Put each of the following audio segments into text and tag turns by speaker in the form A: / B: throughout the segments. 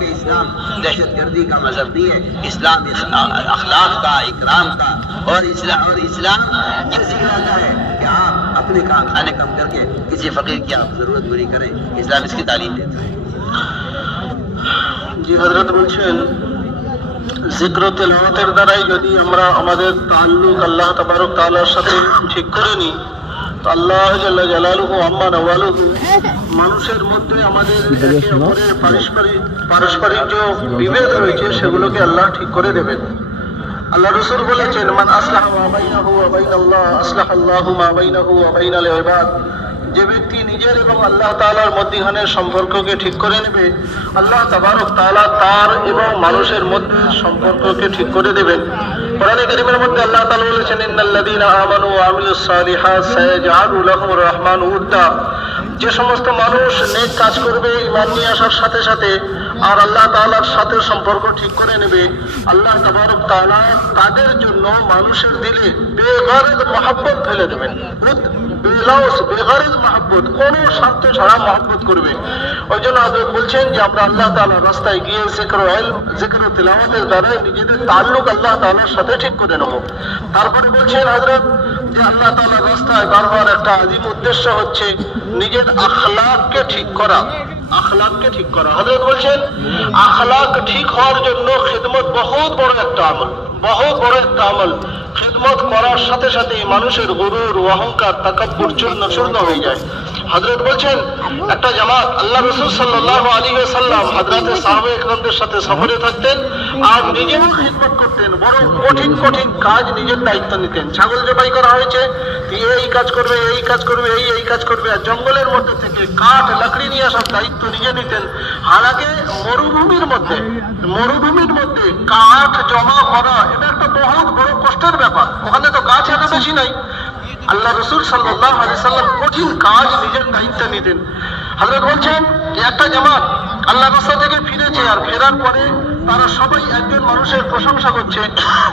A: پہ اسلام دہشت گردی کا مذہب نہیں ہے، اسلام اخلاق کا، اکرام کا۔ اور اسلام اور اسلام یہ سکھلاتا ہے کہ آپ اپنے کام کھانے کم کر کے کسی فقیر کی آپ ضرورت پوری کریں، اسلام اس کی تعلیم دیتا
B: ہے۔ جی حضرت بولছেন ذکر و তেলাওয়াতের দ্বারাই যদি আমরা আমাদের তাল্লুক আল্লাহ তাবারক তাআলার সাথে ঠিক করে নিই আল্লাহ জাল্লা জালালুহু আম্মা নওয়ালুহু মানুষের মধ্যে আমাদের একে অপরের পারস্পরিক পারস্পরিক যে বিভেদ রয়েছে সেগুলোকে আল্লাহ ঠিক করে দেবেন। আল্লাহ রসুল বলেছেন মান আসলাহ মা বাইনাহু ওয়া বাইনাল্লাহ আসলাহ আল্লাহু মা বাইনাহু ওয়া বাইনাল ইবাদ। যে ব্যক্তি নিজের এবং আল্লাহ তালার মধ্যখানের সম্পর্ককে ঠিক করে নেবে, আল্লাহ তাবারক তাআলা তার এবং মানুষের মধ্যে সম্পর্ককে ঠিক করে দেবেন কোরআনে মধ্যে আল্লাহ বলেছেন রহমান যে সমস্ত মানুষ নেক কাজ করবে ইমান নিয়ে আসার সাথে সাথে আর আল্লাহ তাআলার সাথে সম্পর্ক ঠিক করে নেবে। আল্লাহ তাবারক তাআলা তাদের জন্য মানুষের দিলে বেগরজ মহাব্বত ফেলে দেবেন। বেলাউস মহাব্বত, কোন স্বার্থ ছাড়া মহাব্বত করবে। ওই জন্য আদর বলছেন যে, আমরা আল্লাহ তাআলার রাস্তায় গিয়ে জিক্র জিক্র, তিলাওয়াতের দ্বারা নিজেদের তাল্লুক আল্লাহ তাআলার সাথে ঠিক করে নেব। তারপরে বলছেন, হযরত আল্লাহ তাআলার রাস্তায় বারবার একটা আদিম উদ্দেশ্য হচ্ছে নিজের আখলাককে ঠিক করা। আখলাককে ঠিক করা। বলছেন, আখলাক ঠিক হওয়ার জন্য খিদমত বহুত বড় একটা আমল, বহুত বড় একটা আমল। খিদমত করার সাথে সাথে মানুষের গরুর অহংকার, তাকাব্বুর চূর্ণ চূর্ণ হয়ে যায়। হযরত বলছেন, একটা জামাত, আল্লাহ রসুল সাল্লাল্লাহু আলাইহি ওয়াসাল্লাম হযরতে সাহাবে একরামদের সাথে সফরে থাকতেন। আর নিজেও খিদমত করতেন বড় কঠিন কঠিন কাজ নিজের দায়িত্ব নিতেন। ছাগল জবাই করা হয়েছে এই কাজ করবে, এই কাজ করবে, এই এই কাজ করবে, আর জঙ্গলের মধ্যে থেকে কাঠ, লাকড়ি নিয়ে আসার দায়িত্ব নিজে নিতেন। হালাকে মরুভূমির মধ্যে মরুভূমির মধ্যে কাঠ জমা করা, এটা একটা বহুত বড় কষ্টের ব্যাপার। ওখানে তো গাছ এত বেশি নাই। আল্লাহ রসুল সাল্লাহ আলি সাল্লাম কঠিন কাজ নিজের দায়িত্ব নিতেন। হজরত বলছেন যে একটা জামাত, আল্লাহ রাস্তা থেকে ফিরেছে, আর ফেরার পরে তারা সবাই একজন মানুষের প্রশংসা করছে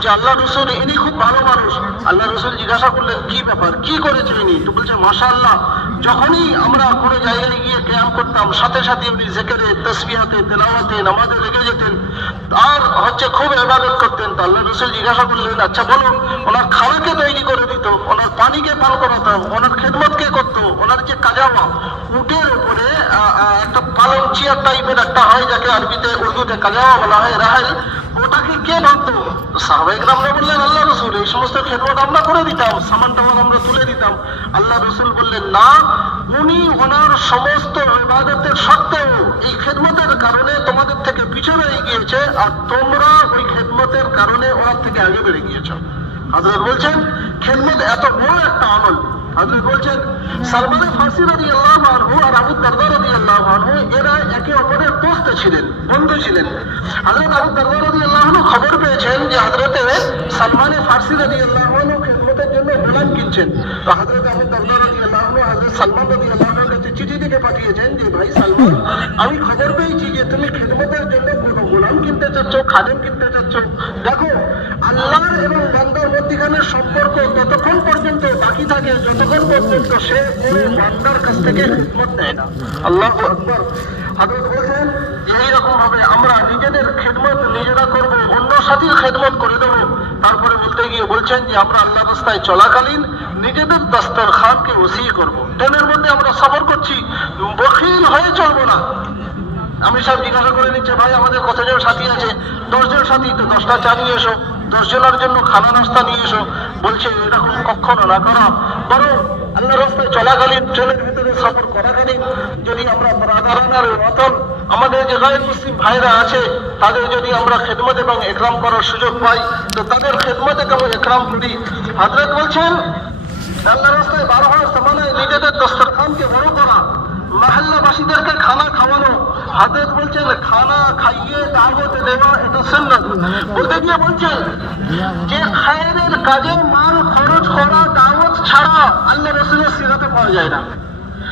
B: যে আল্লাহ রসুল, ইনি খুব ভালো মানুষ। আল্লাহ রসুল জিজ্ঞাসা করলেন, কি ব্যাপার? কি করেছে ইনি? তো বলছে মাসা আল্লাহ যখনই আমরা কোনো জায়গায় গিয়ে ক্যাম্প করতাম, সাথে সাথে উনি জেকেরে, তসবিহাতে, তেলাওয়াতে, নামাজে লেগে যেতেন আর হচ্ছে খুব ইবাদত করতেন। তো আল্লাহ রসুল জিজ্ঞাসা করলেন আচ্ছা বলুন, ওনার খাওয়াকে তৈরি করে দিত, ওনার পানিকে পান করাতো, ওনার খেদমত কে করতো, ওনার যে কাজাওয়া, উটের উপরে আহ, আহ, একটা পালং টাইপের একটা হয় যাকে আরবিতে উর্দুতে কাজাওয়া বলা হয় রাহেল ওটাকে কে ভাবতো? সাহাবাহিক আমরা বললেন, আল্লাহ রসুল, এই সমস্ত খেদমত আমরা করে দিতাম সামান টামান আমরা তুলে দিতাম। আল্লাহ রসুল বললেন, না, উনি ওনার সমস্ত ইবাদতের সত্ত্বেও এই খেদমতের কারণে তোমাদের থেকে পিছনে গিয়েছে আর তোমরা ওই খেদমতের কারণে ওনার থেকে আগে বেড়ে গিয়েছো। হাজরত বলছেন খেদমত এত বড় একটা আমল। হাজরত বলছেন, সালমান রাজি আল্লাহ আনহু আর আবু রাজি আল্লাহ আনহু, এরা একে অপরের দোস্ত ছিলেন, বন্ধু ছিলেন। হাজরত আবু রাজি আল্লাহ খবর পেয়েছেন যে হাজরতে সালমান রাজি আল্লাহ আনহু জন্য গোলাম কিনছেন। তো হাজরত আবু রাজি আল্লাহ আনহু, হাজরত সালমান রাজি আল্লাহ আনহুর কাছে চিঠি লিখে পাঠিয়েছেন যে, ভাই সালমান, আমি খবর পেয়েছি যে তুমি খেদমতের জন্য কোনো গোলাম কিনতে চাচ্ছ, খাদেম কিনতে চাচ্ছ। দেখো আল্লাহর এবং বান্দার মধ্যখানের সম্পর্ক ততক্ষণ পর্যন্ত বাকি থাকে, যতক্ষণ পর্যন্ত সে ওই বান্দার কাছ থেকে খেদমত নেয় না। আল্লাহ আকবর। হাজরত বলছেন এইরকম ভাবে আমরা নিজেদের খেদমত নিজেরা করব, অন্য সাথীর খেদমত করে দেবো। তারপরে বলতে গিয়ে বলছেন যে, আমরা আল্লাহ রাস্তায় চলাকালীন নিজেদের দস্তর খানকে ওসি করব। ট্রেনের মধ্যে আমরা সফর করছি বখিল হয়ে চলবো না। আমি সব জিজ্ঞাসা করে নিচ্ছে, ভাই, আমাদের কতজন সাথী আছে? দশজন সাথী, তো দশটা চা নিয়ে এসো। দশজনের জন্য খানা রাস্তা নিয়ে এসো। বলছে, এরকম কখনো না করা। বরং আল্লাহ রাস্তায় চলাকালীন ট্রেনের ভিতরে সফর করাকালীন যদি আমরা রাধারানার মতন আমাদের যে গায়ের মুসলিম ভাইরা আছে, তাদের যদি আমরা খেদমত এবং একরাম করার সুযোগ পাই, তো তাদের খেদমত এবং একরাম করি? হাজরত বলছেন, আল্লাহ রাস্তায় বার হওয়ার সমানে নিজেদের দস্তরখানকে বড় করা মহল্লাবাসীদেরকে খানা খাওয়ানো। হাজরত বলছেন, খানা খাইয়ে দাওয়াত দেওয়া এটা সুন্নত। বলতে গিয়ে বলছেন যে খায়ের কাজে মাল খরচ করা, দাওয়াত ছাড়া আল্লাহ রসুলের সিরাতে পাওয়া যায় না।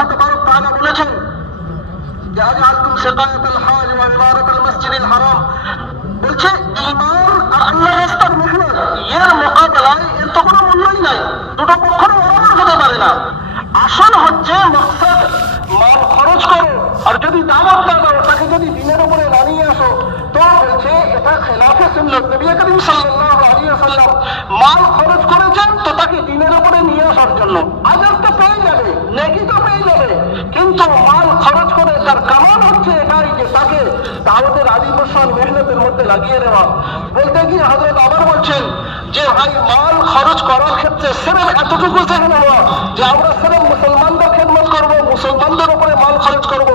B: আল্লাহ তবারক তাআলা বলেছেন যে আজআলতুম সিকায়াতাল হাজ ওয়া ইমারাতাল মসজিদিল হারাম। বলছে, ঈমান আর আল্লাহর রাস্তার মেহনত এর মোকাবেলায় এর তো কোনো মূল্যই নাই। দুটো পক্ষের বরাবর হতে পারে না। আসল হচ্ছে মকসদ, মাল খরচ করো, আর যদি দাওয়াত না দাও তাকে যদি দিনের উপরে নিয়ে আসো, তো বলছে এটা খেলাফে সুন্নত। নবী করিম সাল্লাল্লাহু আলাইহি ওয়াসাল্লাম মাল খরচ করেছেন, তো তাকে দিনের উপরে নিয়ে আসার জন্য। আজাব তো পেয়ে যাবে, নেকি কিন্তু মাল খরচ করে তার কামান হচ্ছে এটাই যে তাকে আদি বসান মেহনতের মধ্যে লাগিয়ে দেওয়া। বলতে গিয়ে হজরত আবার বলছেন যে, ভাই, মাল খরচ করার ক্ষেত্রে সেরেফ এতটুকু জেনে নেওয়া যে আমরা সেরেফ মুসলমানদের খেদমত করব, মুসলমানদের উপরে মাল খরচ করব।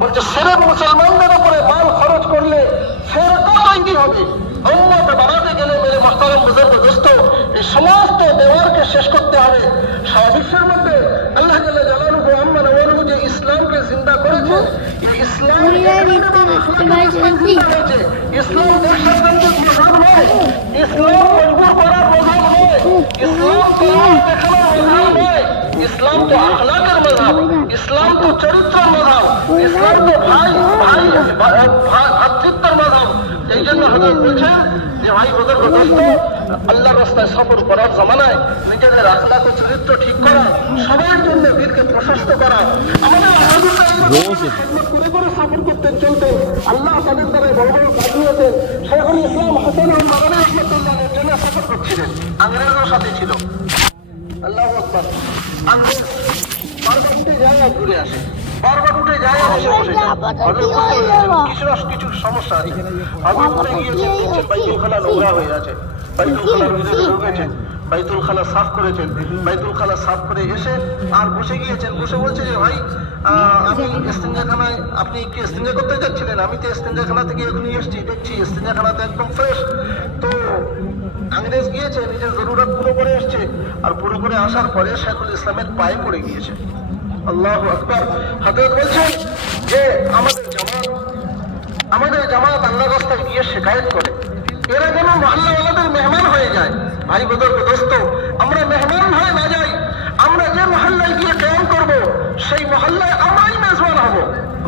B: বলছে সেরেফ মুসলমানদের উপরে মাল খরচ করলে ফেরকা তৈরি হবে। উম্মত বাড়াতে গেলে মেরে মহতারম বুজুর্গ, দোস্ত, এই সমস্ত দেওয়ারকে শেষ করতে হবে। সারা বিশ্বের মধ্যে আল্লাহ জাল্লা জালালুহু আম্মা নওয়ালুহু যে ইসলামকে জিন্দা করেছে এই ইসলাম হয়েছে ইসলাম দেশাত্মক মজাব নয় ইসলাম মজবুর করার মজাব নয় ইসলাম দেওয়ার দেখানোর মজাব নয় ইসলাম তো আখলাকের মজাব ইসলাম তো চরিত্রের মজাব ইসলাম তো ভাই ভাই ভা- ভ্রাতৃত্বের মজাব এই জন্য হজরত বলছেন যে ভাই বুজুর্গ দোস্ত আল্লাহর রাস্তায় সফর করার জমানায় নিজেদের আখলাক ও চরিত্র ঠিক করা সবার জন্য দিলকে প্রশস্ত করা আমাদের আহমদুল্লাহ এইরকম খেদমত করে করে সফর করতেন চলতেন আল্লাহ তাদের দ্বারা বড় বড় কাজ নিয়েছেন শেখুল ইসলাম হাসান রহমতুল্লাহের জন্য সফর করছিলেন। আংরেজের সাথে ছিল। আল্লাহ আকবার। আংরেজ যায় ঘুরে আসে। বারবার উঠে যায় বসে পেরেছেন কিছু না কিছু সমস্যা আছে। হজরত উঠে গিয়েছেন দেখছেন বাইতুল খালা নোংরা হয়ে আছে। বাইতুল খালার ভিতরে ঢুকেছেন বাইতুল খালা সাফ করেছেন বাইতুল খালা সাফ করে এসে আর বসে গিয়েছেন। বসে বলছে যে ভাই আহ, আমি ইস্তেঞ্জাখানায় আপনি কি ইস্তেঞ্জা করতে যাচ্ছিলেন? আমি তো ইস্তেঞ্জাখানা থেকে এখনই এসেছি দেখছি ইস্তেঞ্জাখানা তো একদম ফ্রেশ তো আংরেজ গিয়েছে নিজের জরুরত পুরো করে এসছে। আর পুরো করে আসার পরে শেখুল ইসলামের পায়ে পড়ে গিয়েছে। আল্লাহ আকবর। হজরত বলছেন যে, আমাদের জামাত আমাদের জামাত আল্লাহ রাস্তায় গিয়ে শেখায়ত করে। এরা যেন মহল্লাওয়ালাদের মেহমান হয়ে যায়। ভাই বুজুর্গ দোস্ত, আমরা মেহমান হয়ে না যাই। আমরা যে মহল্লায় গিয়ে কেমন করব, সেই মহল্লায় আমরাই মেজবান হব।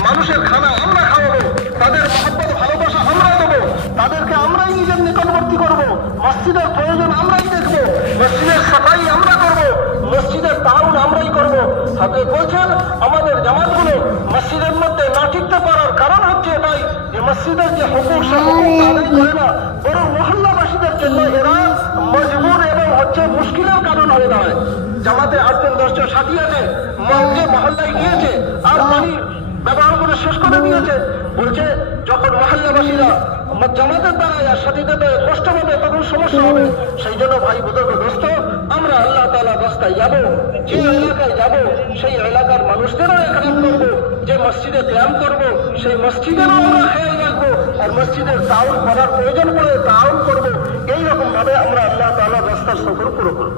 B: মানুষের খানা আমরা খাওয়াবো, তাদের মহব্বত, ভালোবাসা আমরা দেবো। তাদেরকে আমরাই নিজের নিকটবর্তী করব। মসজিদের প্রয়োজন আমরাই দেখব। মসজিদের সাফাই আমরা করব মসজিদের তাউন আমরাই করব হাতে বলছেন আমাদের জামাতগুলো মসজিদের মধ্যে না টিকতে পারার কারণ হচ্ছে এটাই যে মসজিদের যে হুকুম সে হুকুম আদায় করে না। বরং মহল্লাবাসীদের জন্য এরা মজবুর এবং হচ্ছে মুশকিলের কারণ হয়ে দাঁড়ায়। জামাতে আটজন দশজন সাথী আছে মসজিদে মহল্লায় গিয়েছে আর পানি ব্যবহার করে শেষ করে দিয়েছে। বলছে যখন মহল্লাবাসীরা জামাতের দ্বারা আর সাথীদের দ্বারা কষ্ট হবে তখন সমস্যা হবে। সেই জন্য ভাই বুজুর্গ দোস্ত তালা যাব, যে এলাকায় যাব, সেই এলাকার মানুষদেরও একরাম করব, যে মসজিদে ক্যাম করব, সেই মসজিদেরও আমরা খেয়াল রাখব, আর মসজিদের তাউন করার প্রয়োজন পড়ে তাউন করব এইরকম ভাবে আমরা আল্লাহ তালা রাস্তার সফর পুরো করব